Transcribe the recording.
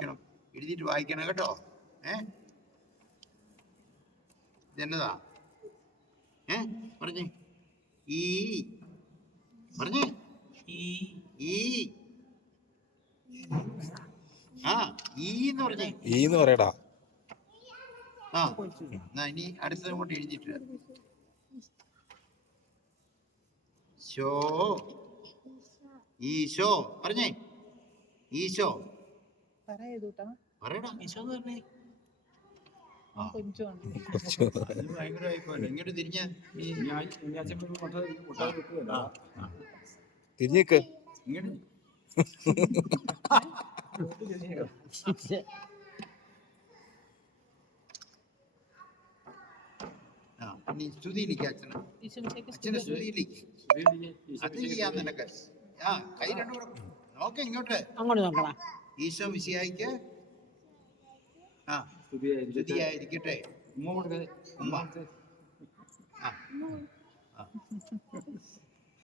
വായിക്കണം, എഴുതിയിട്ട് വായിക്കണം കേട്ടോ. ഇതെന്നതാ? പറഞ്ഞേ. ഈ പറഞ്ഞേ. ഈ ഈന്ന് പറഞ്ഞേ. ഈന്ന് പറയടാ. ഇനി അടുത്തത് കൊണ്ട് എഴുതിയിട്ട് ശോ. ഈശോ പറഞ്ഞേ. ഈശോ പറയടാ. ഈശോ ഭയങ്കരമായിപ്പോലെ. ഇങ്ങോട്ട് തിരിഞ്ഞ തിരിഞ്ഞേക്ക്. ഇങ്ങോട്ട് നീ സ്തുതിയിലേക്ക് അച്ഛനെ സ്തുതിയിലേക്ക് അത് ചെയ്യാൻ നിനക്ക്. കൈ രണ്ടും കൂടെ നോക്ക ഇങ്ങോട്ട്. ഈശോ മിശിഹായിക്ക് സ്തുതിയായിരിക്കട്ടെ.